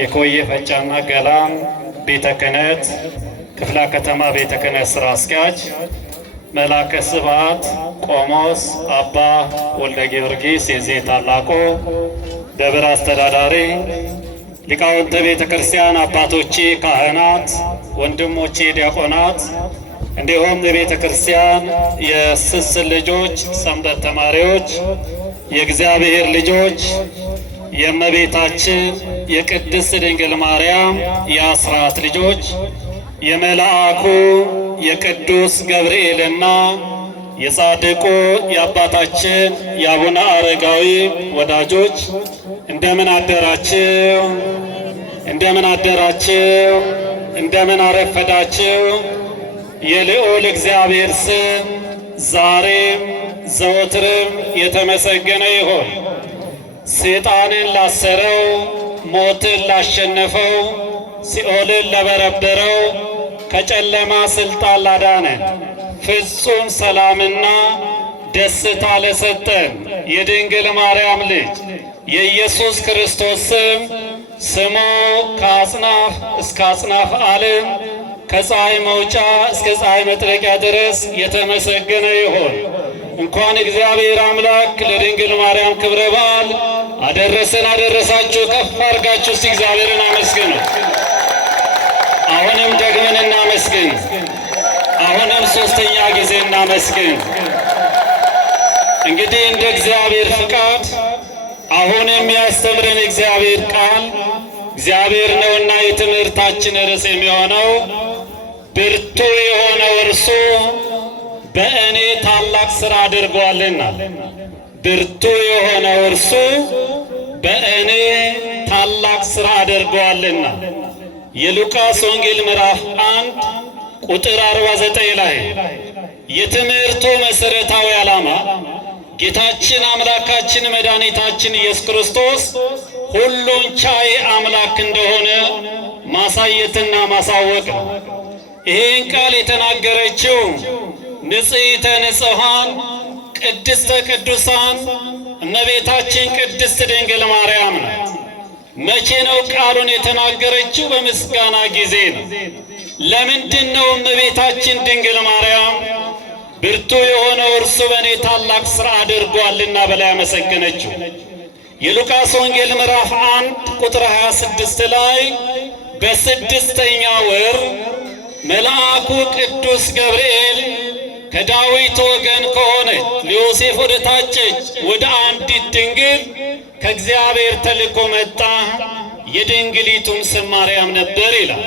የኮየ ፈጫና ገላን ቤተ ክህነት ክፍለ ከተማ ቤተ ክህነት ስራ አስኪያጅ፣ መላከ ስብሐት ቆሞስ አባ ወልደ ጊዮርጊስ የዚህ ታላቁ ደብር አስተዳዳሪ፣ ሊቃውንተ ቤተ ክርስቲያን አባቶቼ ካህናት፣ ወንድሞቼ ዲያቆናት፣ እንዲሁም የቤተ ክርስቲያን የስስት ልጆች፣ ሰንበት ተማሪዎች፣ የእግዚአብሔር ልጆች፣ የእመቤታችን የቅድስት ድንግል ማርያም የአስራት ልጆች፣ የመልአኩ የቅዱስ ገብርኤልና የጻድቁ የአባታችን የአቡነ አረጋዊ ወዳጆች እንደምን አደራችሁ? እንደምን አደራችሁ? እንደምን አረፈዳችሁ? የልዑል እግዚአብሔር ስም ዛሬም ዘወትርም የተመሰገነ ይሁን። ሰይጣንን ላሰረው፣ ሞትን ላሸነፈው፣ ሲኦልን ለበረበረው፣ ከጨለማ ስልጣን ላዳነን፣ ፍጹም ሰላምና ደስታ ለሰጠን የድንግል ማርያም ልጅ የኢየሱስ ክርስቶስ ስሙ ከአጽናፍ እስከ አጽናፍ ዓለም ከፀሐይ መውጫ እስከ ፀሐይ መጥለቂያ ድረስ የተመሰገነ ይሁን። እንኳን እግዚአብሔር አምላክ ለድንግል ማርያም ክብረ በዓል አደረሰን አደረሳችሁ። ከፍ አድርጋችሁ እስቲ እግዚአብሔርን አመስግኑ። አሁንም ደግመን እናመስግን። አሁንም ሶስተኛ ጊዜ እናመስግን። እንግዲህ እንደ እግዚአብሔር ፍቃድ አሁን የሚያስተምረን እግዚአብሔር ቃል እግዚአብሔር ነውና የትምህርታችን ርዕስ የሚሆነው ብርቱ የሆነው እርሱ በእኔ ታላቅ ሥራ አድርጓልና። ብርቱ የሆነው እርሱ በእኔ ታላቅ ሥራ አድርጓልና። የሉቃስ ወንጌል ምዕራፍ 1 ቁጥር 49 ላይ የትምህርቱ መሠረታዊ ዓላማ ጌታችን አምላካችን መድኃኒታችን ኢየሱስ ክርስቶስ ሁሉን ቻይ አምላክ እንደሆነ ማሳየትና ማሳወቅ ነው። ይህን ቃል የተናገረችው ንጽሕተ ንጹሐን ቅድስተ ቅዱሳን እመቤታችን ቅድስት ድንግል ማርያም ናት። መቼ ነው ቃሉን የተናገረችው? በምስጋና ጊዜ ነው። ለምንድን ነው እመቤታችን ድንግል ማርያም ብርቱ የሆነው እርሱ በእኔ ታላቅ ሥራ አድርጓልና በላይ ያመሰገነችው? የሉቃስ ወንጌል ምዕራፍ 1 ቁጥር 26 ላይ በስድስተኛ ወር መልአኩ ቅዱስ ገብርኤል ከዳዊት ወገን ከሆነች ለዮሴፍ ወደ ታጨች ወደ አንዲት ድንግል ከእግዚአብሔር ተልኮ መጣ፣ የድንግሊቱም ስም ማርያም ነበር ይላል።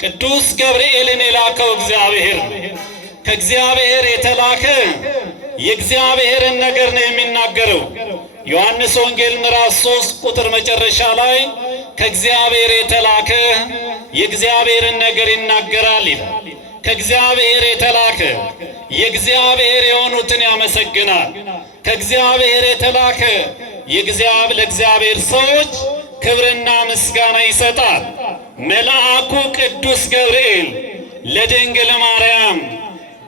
ቅዱስ ገብርኤልን የላከው እግዚአብሔር ነው። ከእግዚአብሔር የተላከ የእግዚአብሔርን ነገር ነው የሚናገረው። ዮሐንስ ወንጌል ምዕራፍ 3 ቁጥር መጨረሻ ላይ ከእግዚአብሔር የተላከ የእግዚአብሔርን ነገር ይናገራል ይላል። ከእግዚአብሔር የተላከ የእግዚአብሔር የሆኑትን ያመሰግናል። ከእግዚአብሔር የተላከ ለእግዚአብሔር ሰዎች ክብርና ምስጋና ይሰጣል። መልአኩ ቅዱስ ገብርኤል ለድንግል ማርያም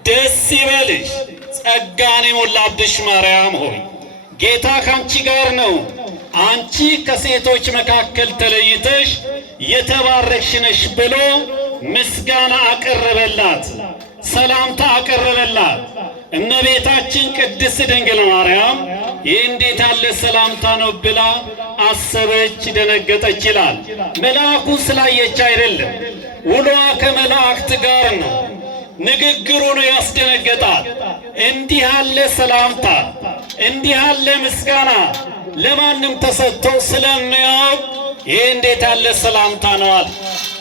ደስ ይበልሽ፣ ጸጋን የሞላብሽ ማርያም ሆይ ጌታ ካንቺ ጋር ነው፣ አንቺ ከሴቶች መካከል ተለይተሽ የተባረክሽ ነሽ ብሎ ምስጋና አቀረበላት፣ ሰላምታ አቀረበላት። እመቤታችን ቅድስት ድንግል ማርያም ይህ እንዴት ያለ ሰላምታ ነው ብላ አሰበች፣ ደነገጠች ይላል። መልአኩ ስላየች አይደለም፣ ውሏ ከመላእክት ጋር ነው። ንግግሩ ነው ያስደነገጣል። እንዲህ ያለ ሰላምታ እንዲህ ያለ ምስጋና ለማንም ተሰጥቶ ስለማያውቅ ይህ እንዴት ያለ ሰላምታ ነው አለ።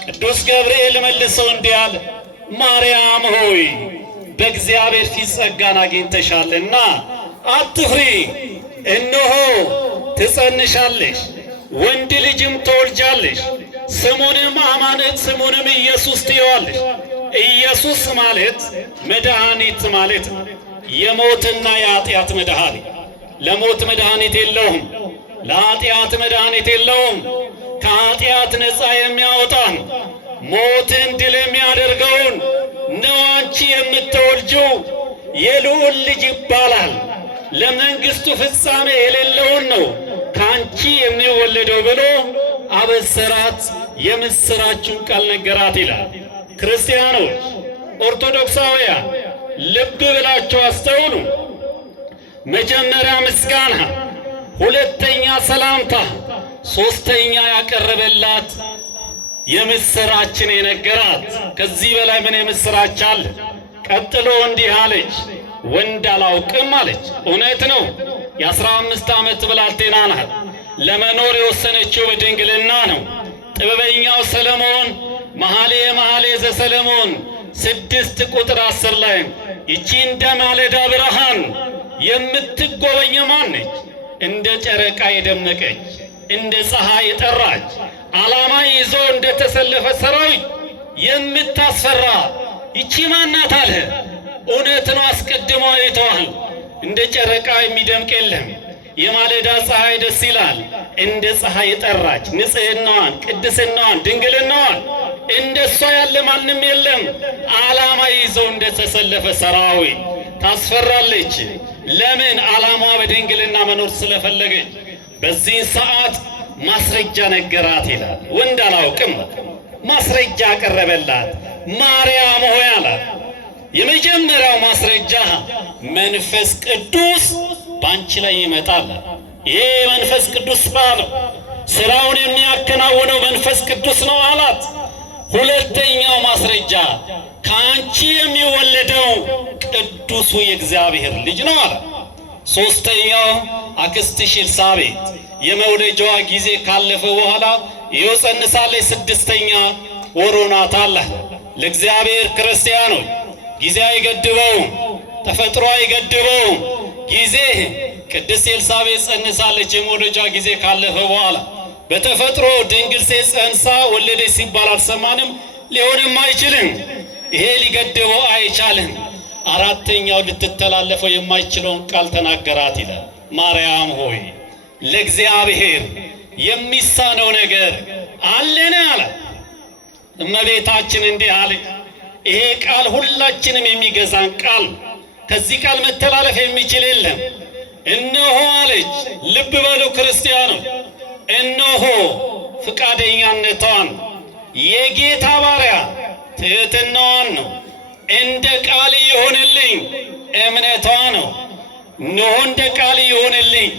ቅዱስ ገብርኤል መልሰው እንዲህ አለ፣ ማርያም ሆይ በእግዚአብሔር ፊት ጸጋን አግኝተሻልና አትፍሪ፣ እነሆ ትጸንሻለሽ፣ ወንድ ልጅም ትወልጃለሽ፣ ስሙንም አማኑኤል ስሙንም ኢየሱስ ትይዋለሽ። ኢየሱስ ማለት መድኃኒት ማለት ነው። የሞትና የኃጢአት መድኃኒት። ለሞት መድኃኒት የለውም፣ ለኃጢአት መድኃኒት የለውም። ከኃጢአት ነፃ የሚያወጣን ሞትን ድል የሚያደርገውን ነው አንቺ የምትወልጂው የልዑል ልጅ ይባላል። ለመንግሥቱ ፍጻሜ የሌለውን ነው ከአንቺ የሚወለደው ብሎ አበሰራት፣ የምስራችን ቃል ነገራት ይላል። ክርስቲያኖች ኦርቶዶክሳውያን ልብ ብላችሁ አስተውሉ። መጀመሪያ ምስጋና፣ ሁለተኛ ሰላምታ፣ ሶስተኛ ያቀረበላት የምስራችን የነገራት። ከዚህ በላይ ምን የምስራች አለ? ቀጥሎ እንዲህ አለች፣ ወንድ አላውቅም አለች። እውነት ነው። የ15 ዓመት ብላቴና ናት። ለመኖር የወሰነችው በድንግልና ነው። ጥበበኛው ሰለሞን መኃልየ ዘሰሎሞን 6 ቁጥር 10 ላይ ይቺ እንደ ማለዳ ብርሃን የምትጎበኝ ማነች? እንደ ጨረቃ የደመቀች፣ እንደ ፀሐይ የጠራች፣ ዓላማ ይዞ እንደ ተሰለፈ ሰራዊት የምታስፈራ ይቺ ማናት አለ። እውነት ነው። አስቀድሞ አይተዋል። እንደ ጨረቃ የሚደምቅ የለም። የማለዳ ፀሐይ ደስ ይላል። እንደ ፀሐይ የጠራች ንጽሕናዋን፣ ቅድስናዋን፣ ድንግልናዋን እንደሷ ያለ ማንም የለም። ዓላማ ይዘው እንደ ተሰለፈ ሰራዊት ታስፈራለች። ለምን? ዓላማዋ በድንግልና መኖር ስለፈለገች። በዚህ ሰዓት ማስረጃ ነገራት ይላል። ወንድ አላውቅም ማስረጃ አቀረበላት። ማርያም ሆይ አላት። የመጀመሪያው ማስረጃ መንፈስ ቅዱስ ባንቺ ላይ ይመጣል። ይሄ መንፈስ ቅዱስ ስራ ነው። ስራውን የሚያከናውነው መንፈስ ቅዱስ ነው አላት። ሁለተኛው ማስረጃ ከአንቺ የሚወለደው ቅዱሱ የእግዚአብሔር ልጅ ነው አላት። ሶስተኛው አክስትሽ ኤልሳቤጥ የመውለጃዋ ጊዜ ካለፈ በኋላ ይኸው ጸንሳለች፣ 6ኛ ወር ሆኗታል። ለእግዚአብሔር ክርስቲያኖች ጊዜ አይገድበውም፣ ተፈጥሮ አይገድበውም። ጊዜ ቅድስት ኤልሳቤጥ ጸንሳለች። የመውለጃ ጊዜ ካለፈ በኋላ በተፈጥሮ ድንግል ሴት ጸንሳ ወለደች ሲባል አልሰማንም፣ ሊሆንም አይችልም። ይሄ ሊገድበው አይቻልም። አራተኛው ልትተላለፈው የማይችለውን ቃል ተናገራት ይላል። ማርያም ሆይ ለእግዚአብሔር የሚሳነው ነገር አለን አለ። እመቤታችን እንዲህ አለች። ይሄ ቃል ሁላችንም የሚገዛን ቃል፣ ከዚህ ቃል መተላለፍ የሚችል የለም። እነሆ አለች። ልብ በሉ ክርስቲያኖች፣ እነሆ ፍቃደኛነቷን የጌታ ባሪያ ትሕትናዋን ነው። እንደ ቃል ይሁንልኝ እምነቷ ነው። እነሆ እንደ ቃል ይሁንልኝ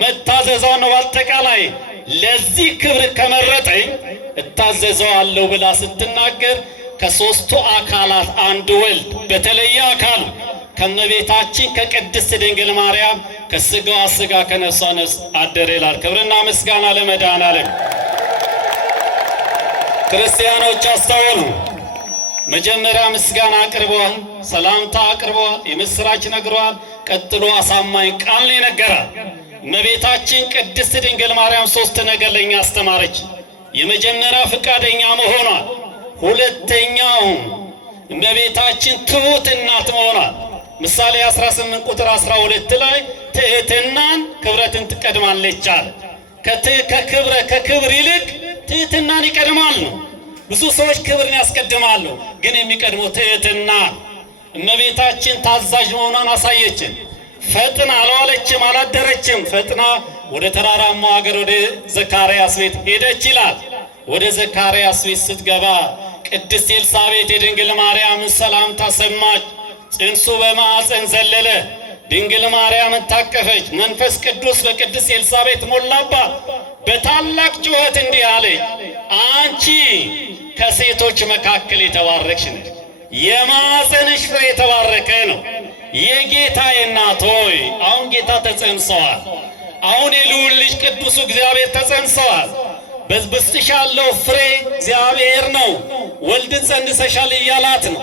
መታዘዟ ነው። አጠቃላይ ለዚህ ክብር ከመረጠኝ እታዘዘዋለሁ ብላ ስትናገር ከሦስቱ አካላት አንድ ወልድ በተለየ አካሉ ከእመቤታችን ከቅድስት ድንግል ማርያም ከሥጋዋ ሥጋ ከነፍሷ ነፍስ አደረ ይላል። ክብርና ምስጋና ለመድኃኔዓለም። ክርስቲያኖች አስተውሉ። መጀመሪያ ምስጋና አቅርበዋል፣ ሰላምታ አቅርበዋል፣ የምስራች ነግረዋል። ቀጥሎ አሳማኝ ቃል ነው የነገራል። እመቤታችን ቅድስት ድንግል ማርያም 3 ነገር ለኛ አስተማረች። የመጀመሪያ ፍቃደኛ መሆኗል። ሁለተኛው እመቤታችን ትሑት እናት መሆኗል። ምሳሌ 18 ቁጥር 12 ላይ ትሕትናን ክብረትን ትቀድማለች አለ። ከክብር ይልቅ ትሕትናን ይቀድማል ነው። ብዙ ሰዎች ክብርን ያስቀድማሉ፣ ግን የሚቀድመው ትሕትና። እመቤታችን ታዛዥ መሆኗን አሳየችን። ፈጥና አልዋለችም፣ አላደረችም። ፈጥና ወደ ተራራማው ሀገር ወደ ዘካርያስ ቤት ሄደች ይላል። ወደ ዘካርያስ ቤት ስትገባ ቅድስት ኤልሳቤጥ የድንግል ማርያምን ሰላምታ ሰማች። ጽንሱ በማዕፀን ዘለለ። ድንግል ማርያምን ታቀፈች። መንፈስ ቅዱስ በቅድስት ኤልሳቤጥ ሞላባት። በታላቅ ጩኸት እንዲህ አለች፣ አንቺ ከሴቶች መካከል የተባረክሽ ነሽ፣ የማዕፀንሽ ፍሬ የተባረከ ነው። የጌታዬ እናት ሆይ፣ አሁን ጌታ ተጸንሰዋል። አሁን የልዑል ልጅ ቅዱሱ እግዚአብሔር ተጸንሰዋል። በውስጥሽ ያለው ፍሬ እግዚአብሔር ነው። ወልድን ጸንሰሻል እያላት ነው።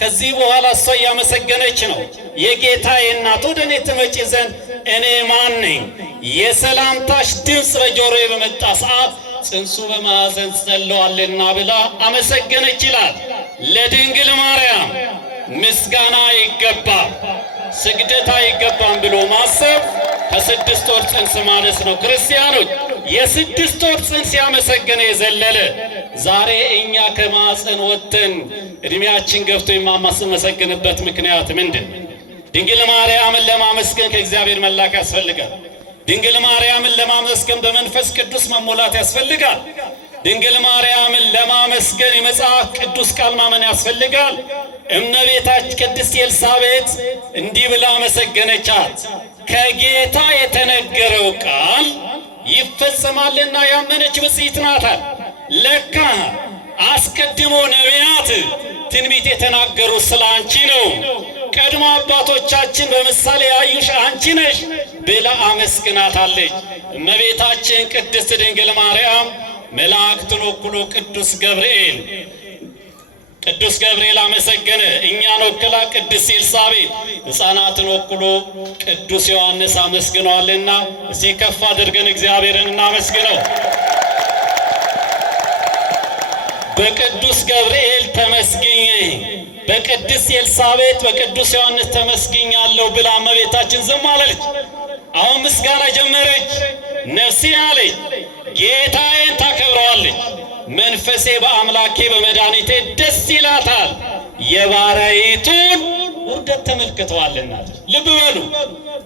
ከዚህ በኋላ እሷ እያመሰገነች ነው። የጌታዬ እናት ወደ እኔ ትመጪ ዘንድ እኔ ማን ነኝ? የሰላምታሽ ድምፅ በጆሮዬ በመጣ ሰዓት ጽንሱ በማዕፀን ጸለዋልና ብላ አመሰገነች ይላል። ለድንግል ማርያም ምስጋና አይገባም፣ ስግደት አይገባም ብሎ ማሰብ ከ6 ወር ጽንስ ማለት ነው። ክርስቲያኖች የ6 ወር ጽንስ ያመሰገነ የዘለለ ዛሬ እኛ ከማዕፀን ወጥተን እድሜያችን ገብቶ የማማስመሰግንበት ምክንያት ምንድን? ድንግል ማርያምን ለማመስገን ከእግዚአብሔር መላክ ያስፈልጋል። ድንግል ማርያምን ለማመስገን በመንፈስ ቅዱስ መሞላት ያስፈልጋል። ድንግል ማርያምን ለማመስገን የመጽሐፍ ቅዱስ ቃል ማመን ያስፈልጋል። እመቤታችን ቅድስት ኤልሳቤጥ እንዲህ ብላ መሰገነቻት፣ ከጌታ የተነገረው ቃል ይፈጸማልና ያመነች ብፅዕት ናት። ለካ አስቀድሞ ነቢያት ትንቢት የተናገሩት ስለ አንቺ ነው። ቀድሞ አባቶቻችን በምሳሌ ያዩሽ አንቺ ነሽ ብላ አመስግናታለች። እመቤታችን ቅድስት ድንግል ማርያም መላእክትን ወክሎ ቅዱስ ገብርኤል አመሰገነ። እኛን ወክላ ቅድስት ኤልሳቤጥ ሕፃናትን ወክሎ ቅዱስ ዮሐንስ አመስግነዋልና እዚህ ከፍ አድርገን እግዚአብሔርን እናመስግነው። በቅዱስ ገብርኤል ተመስግኜ በቅድስት ኤልሳቤጥ በቅዱስ ዮሐንስ ተመስግኛለሁ ብላ እመቤታችን ዝም አለች። አሁን ምስጋና ጀመረች። ነፍሴ አለች ጌታዬን ታከብረዋለች፣ መንፈሴ በአምላኬ በመድኃኒቴ ደስ ይላታል፣ የባሪያይቱን ውርደት ተመልክተዋልና። ልብ በሉ፣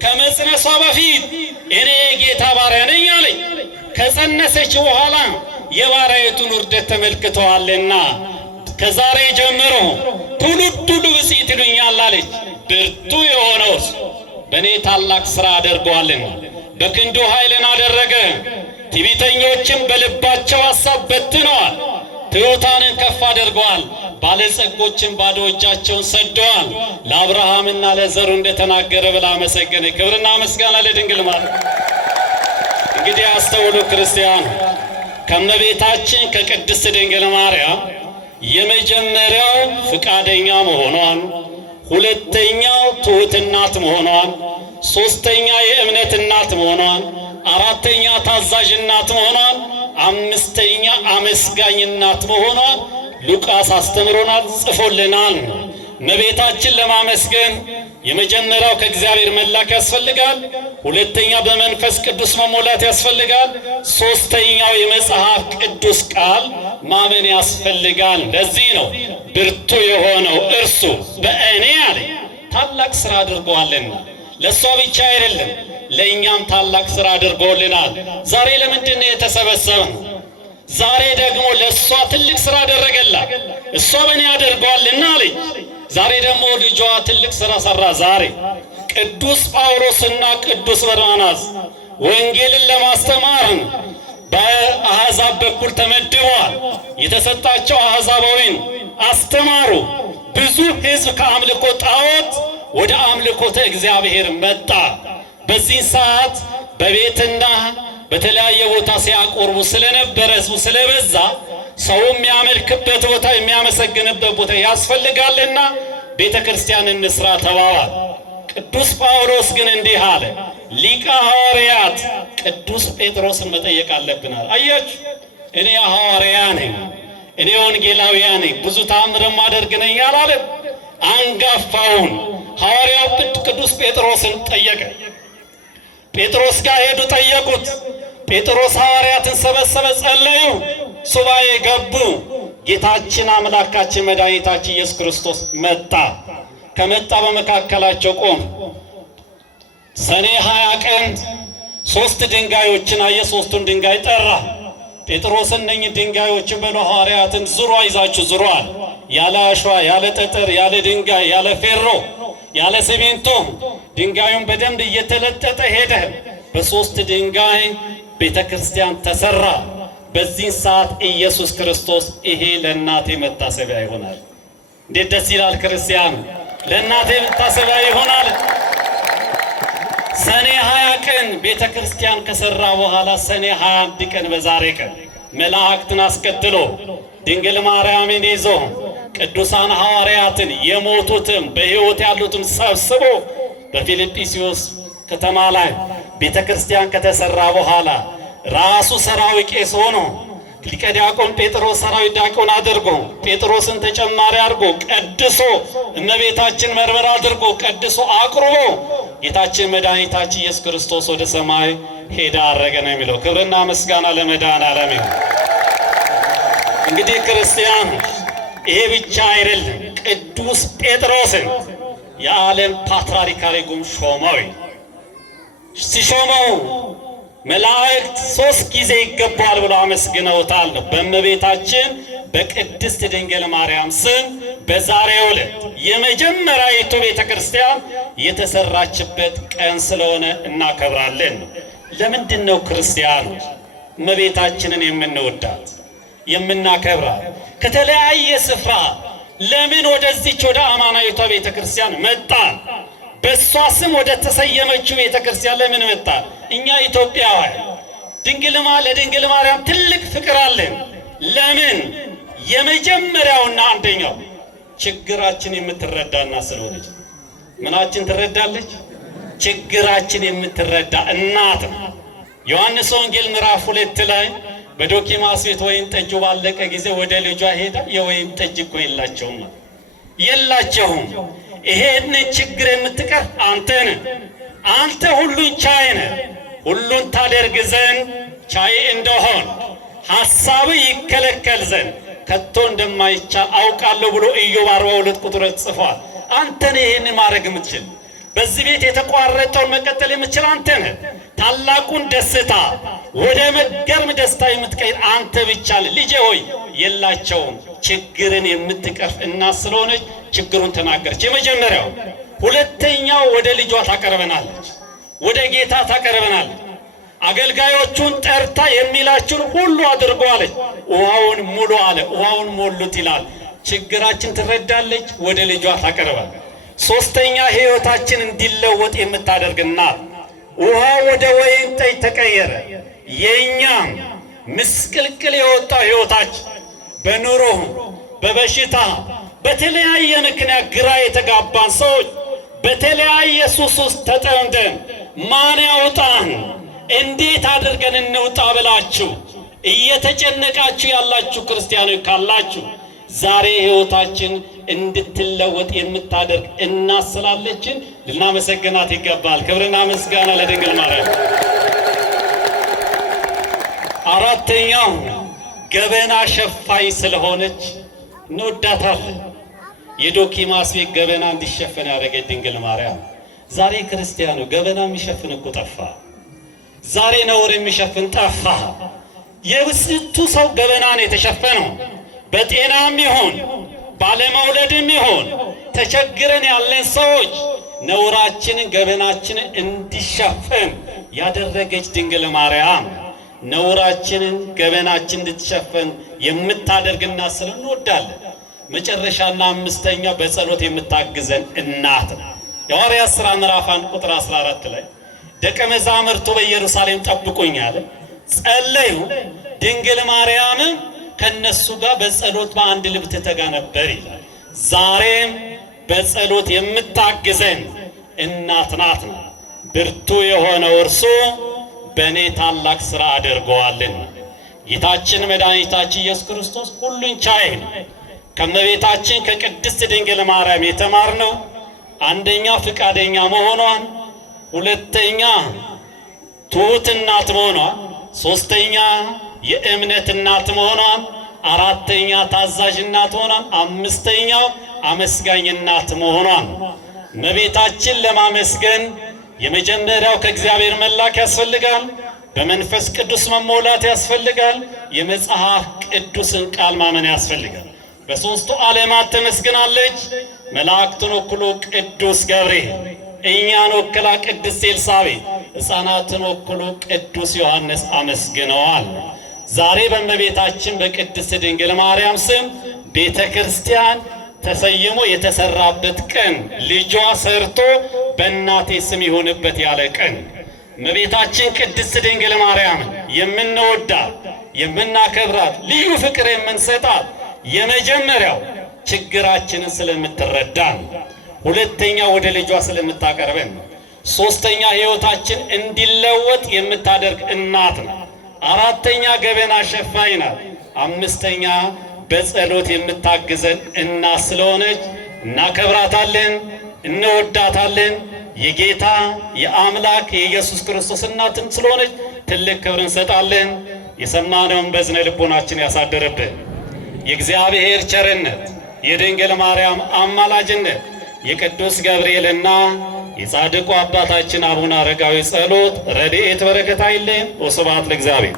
ከመጽነሷ በፊት እኔ ጌታ ባሪያ ነኝ አለች። ከጸነሰች በኋላ የባሪያይቱን ውርደት ተመልክተዋልና ከዛሬ ጀምሮ ትውልድ ሁሉ ብፅዕት ይሉኛል አለች። ብርቱ የሆነው በእኔ ታላቅ ሥራ አደርገዋልና በክንዱ ኃይልን አደረገ። ትዕቢተኞችም በልባቸው ሐሳብ በትነዋል። ትሑታንን ከፍ አድርገዋል፣ ባለጸጎችን ባዶ እጃቸውን ሰደዋል። ለአብርሃምና ለዘሩ እንደተናገረ ብላ አመሰገነ። ክብርና ምስጋና ለድንግል ማርያም። እንግዲህ አስተውሉ ክርስቲያን፣ ከእመቤታችን ከቅድስት ድንግል ማርያም የመጀመሪያው ፍቃደኛ መሆኗን፣ ሁለተኛው ትሑት እናት መሆኗን፣ ሶስተኛ የእምነት እናት መሆኗን፣ አራተኛ ታዛዥ እናት መሆኗን፣ አምስተኛ አመስጋኝ እናት መሆኗን ሉቃስ አስተምሮናል፣ ጽፎልናል። እመቤታችን ለማመስገን የመጀመሪያው ከእግዚአብሔር መላክ ያስፈልጋል። ሁለተኛ በመንፈስ ቅዱስ መሞላት ያስፈልጋል። ሶስተኛው የመጽሐፍ ቅዱስ ቃል ማመን ያስፈልጋል። ለዚህ ነው ብርቱ የሆነው እርሱ በእኔ አለ ታላቅ ሥራ አድርገዋልና። ለእሷ ብቻ አይደለም ለእኛም ታላቅ ሥራ አድርጎልናል። ዛሬ ለምንድን ነው የተሰበሰብነው? ዛሬ ደግሞ ለእሷ ትልቅ ሥራ አደረገላት። እሷ በእኔ አድርገዋልና አለች። ዛሬ ደግሞ ልጇ ትልቅ ሥራ ሠራ። ዛሬ ቅዱስ ጳውሎስና ቅዱስ በርናባስ ወንጌልን ለማስተማር በአሕዛብ በኩል ተመድበዋል። የተሰጣቸው አሕዛባዊን አስተማሩ። ብዙ ሕዝብ ከአምልኮ ጣዖት ወደ አምልኮተ እግዚአብሔር መጣ። በዚህ ሰዓት በቤትና በተለያየ ቦታ ሲያቆርቡ ስለነበረ ሕዝቡ ስለበዛ ሰው የሚያመልክበት ቦታ የሚያመሰግንበት ቦታ ያስፈልጋልና ቤተ ክርስቲያን እንስራ ተባባል። ቅዱስ ጳውሎስ ግን እንዲህ አለ፣ ሊቀ ሐዋርያት ቅዱስ ጴጥሮስን መጠየቅ አለብናል። አያችሁ፣ እኔ ሐዋርያ ነኝ፣ እኔ ወንጌላዊያ ነኝ፣ ብዙ ተአምር ማደርግ ነኝ አላለም። አንጋፋውን ሐዋርያው ቅዱስ ጴጥሮስን ጠየቀ። ጴጥሮስ ጋር ሄዱ፣ ጠየቁት። ጴጥሮስ ሐዋርያትን ሰበሰበ፣ ጸለዩ፣ ሱባኤ ገቡ። ጌታችን አምላካችን መድኃኒታችን ኢየሱስ ክርስቶስ መጣ። ከመጣ በመካከላቸው ቆም። ሰኔ 20 ቀን 3 ድንጋዮችን አየ። 3ቱን ድንጋይ ጠራ። ጴጥሮስ እነኝህ ድንጋዮችን በሉ ሐዋርያትን ዙሩ፣ ይዛችሁ ዙሯል። ያለ አሸዋ፣ ያለ ጠጠር፣ ያለ ድንጋይ፣ ያለ ፌሮ፣ ያለ ሲሚንቶ ድንጋዩን በደንብ እየተለጠጠ ሄደ። በ3 ድንጋይ ቤተ ክርስቲያን ተሰራ። በዚህ ሰዓት ኢየሱስ ክርስቶስ ይሄ ለእናቴ መታሰቢያ ይሆናል። እንዴት ደስ ይላል! ክርስቲያን ለእናቴ መታሰቢያ ይሆናል። ሰኔ 20 ቀን ቤተ ክርስቲያን ከሰራ በኋላ ሰኔ 21 ቀን በዛሬ ቀን መላእክትን አስከትሎ ድንግል ማርያምን ይዞ ቅዱሳን ሐዋርያትን የሞቱትም በሕይወት ያሉትም ሰብስቦ በፊልጵስዩስ ከተማ ላይ ቤተ ክርስቲያን ከተሰራ በኋላ ራሱ ሰራዊ ቄስ ሆኖ ሊቀ ዲያቆን ጴጥሮስ ሰራዊ ዲያቆን አድርጎ ጴጥሮስን ተጨማሪ አድርጎ ቀድሶ እመቤታችን መንበር አድርጎ ቀድሶ አቅርቦ ጌታችን መድኃኒታችን ኢየሱስ ክርስቶስ ወደ ሰማይ ሄዳ አረገ ነው የሚለው። ክብርና ምስጋና ለመድኃኔዓለም ይሁን። እንግዲህ ክርስቲያን ይሄ ብቻ አይደለም። ቅዱስ ጴጥሮስን የዓለም ፓትርያርክ ሾመው። ሲሾመው መላእክት 3 ጊዜ ይገባዋል ብሎ አመስግነውታል። በእመቤታችን በቅድስት ድንግል ማርያም ስም በዛሬው ዕለት የመጀመሪያይቱ ቤተ ክርስቲያን የተሰራችበት ቀን ስለሆነ እናከብራለን። ለምንድን ነው ክርስቲያኖች እመቤታችንን የምንወዳት የምናከብራት? ከተለያየ ስፍራ ለምን ወደዚች ወደ አማናዊቷ ቤተ ክርስቲያን መጣን? በእሷ ስም ወደ ተሰየመችው ቤተ ክርስቲያን ለምን መጣን? እኛ ኢትዮጵያውያን ለድንግል ማርያም ትልቅ ፍቅር አለን። ለምን? የመጀመሪያውና አንደኛው ችግራችን የምትረዳና ስለሆነች። ምናችን ትረዳለች? ችግራችን የምትረዳ እናት ነው። ዮሐንስ ወንጌል ምዕራፍ 2 ላይ በዶኪማስ ቤት ወይን ጠጁ ባለቀ ጊዜ ወደ ልጇ ሄዳ የወይን ጠጅ እኮ የላቸውም። ይሄን ችግር የምትቀር አንተ ነህ። አንተ ሁሉን ቻይ ነህ። ሁሉን ታደርግ ዘንድ ቻይ እንደሆን ሐሳብ ይከለከል ዘንድ ከቶ እንደማይቻል አውቃለሁ ብሎ ኢዮብ 42 ቁጥር ጽፏል። አንተ ነህ ይሄን ማድረግ የምትችል። በዚህ ቤት የተቋረጠውን መቀጠል የምትችል አንተ ነህ። ታላቁን ደስታ ወደ መገርም ደስታ የምትቀይር አንተ ብቻ ነህ። ልጄ ሆይ የላቸውም። ችግርን የምትቀርፍ እናት ስለሆነች ችግሩን ተናገረች። የመጀመሪያው። ሁለተኛው ወደ ልጇ ታቀርበናለች፣ ወደ ጌታ ታቀርበናለች። አገልጋዮቹን ጠርታ የሚላችሁን ሁሉ አድርጉ አለች። ውሃውን ሙሉ አለ። ውሃውን ሞሉት ይላል። ችግራችን ትረዳለች፣ ወደ ልጇ ታቀርባለች። ሶስተኛ ሕይወታችን እንዲለወጥ የምታደርግ እናት። ውሃ ወደ ወይን ጠጅ ተቀየረ። የኛም ምስቅልቅል የወጣው ሕይወታችን በኑሮ በበሽታ በተለያየ ምክንያት ግራ የተጋባን ሰዎች በተለያየ ሱስ ውስጥ ተጠምደን ማን ያውጣን እንዴት አድርገን እንውጣ ብላችሁ እየተጨነቃችሁ ያላችሁ ክርስቲያኖች ካላችሁ ዛሬ ሕይወታችን እንድትለወጥ የምታደርግ እናት ስላለችን ልናመሰግናት ይገባል። ክብርና ምስጋና ለድንግል ማርያም። አራተኛው ገበና ሸፋይ ስለሆነች እንወዳታለን። የዶኪማስ ቤት ገበና እንዲሸፈን ያደረገች ድንግል ማርያም። ዛሬ ክርስቲያኑ ገበና የሚሸፍን እኮ ጠፋ። ዛሬ ነውር የሚሸፍን ጠፋ። የብስቱ ሰው ገበናን የተሸፈነው በጤናም ይሁን ባለመውለድም ይሁን ተቸግረን ያለን ሰዎች ነውራችንን ገበናችንን እንዲሸፈን ያደረገች ድንግል ማርያም ነውራችንን ገበናችን እንድትሸፈን የምታደርግና ስለንወዳለን። መጨረሻና አምስተኛው በጸሎት የምታግዘን እናት ነው። የሐዋርያት ሥራ ምዕራፍ 1 ቁጥር 14 ላይ ደቀ መዛሙርቱ በኢየሩሳሌም ጠብቁኝ አለ፣ ጸለዩ። ድንግል ማርያምም ከነሱ ጋር በጸሎት በአንድ ልብ ትተጋ ነበር ይላል። ዛሬም በጸሎት የምታግዘን እናት ናት። ብርቱ የሆነው እርሱ በእኔ ታላቅ ሥራ አድርገዋልና። ጌታችን መድኃኒታችን ኢየሱስ ክርስቶስ ሁሉን ቻይ ነው። ከእመቤታችን ከቅድስት ድንግል ማርያም የተማርነው አንደኛ ፍቃደኛ መሆኗን፣ ሁለተኛ ትሑት እናት መሆኗን፣ ሶስተኛ የእምነት እናት መሆኗን፣ አራተኛ ታዛዥ እናት መሆኗን፣ አምስተኛው አመስጋኝ እናት መሆኗን። እመቤታችን ለማመስገን የመጀመሪያው ከእግዚአብሔር መላክ ያስፈልጋል። በመንፈስ ቅዱስ መሞላት ያስፈልጋል። የመጽሐፍ ቅዱስን ቃል ማመን ያስፈልጋል። በሦስቱ ዓለማት ተመስግናለች። መላእክትን ወክሎ ቅዱስ ገብርኤል፣ እኛን ወክላ ቅድስት ኤልሳቤጥ፣ ሕፃናትን ወክሎ ቅዱስ ዮሐንስ አመስግነዋል። ዛሬ በእመቤታችን በቅድስት ድንግል ማርያም ስም ቤተ ክርስቲያን ተሰይሞ የተሰራበት ቀን፣ ልጇ ሰርቶ በእናቴ ስም ይሁንበት ያለ ቀን። እመቤታችን ቅድስት ድንግል ማርያም የምንወዳት የምናከብራት ልዩ ፍቅር የምንሰጣት የመጀመሪያው ችግራችንን ስለምትረዳ ነው። ሁለተኛ ወደ ልጇ ስለምታቀርበን ነው። ሶስተኛ ሕይወታችን እንዲለወጥ የምታደርግ እናት ነው። አራተኛ ገበና ሸፋኝ ናት። አምስተኛ በጸሎት የምታግዘን እናት ስለሆነች እናከብራታለን፣ እንወዳታለን። የጌታ የአምላክ የኢየሱስ ክርስቶስ እናትም ስለሆነች ትልቅ ክብር እንሰጣለን። የሰማነውን በዝነ ልቦናችን ያሳደረብን የእግዚአብሔር ቸርነት፣ የድንግል ማርያም አማላጅነት፣ የቅዱስ ገብርኤልና የጻድቁ አባታችን አቡነ አረጋዊ ጸሎት፣ ረድኤት፣ በረከት አይለየን። ወስብሐት ለእግዚአብሔር።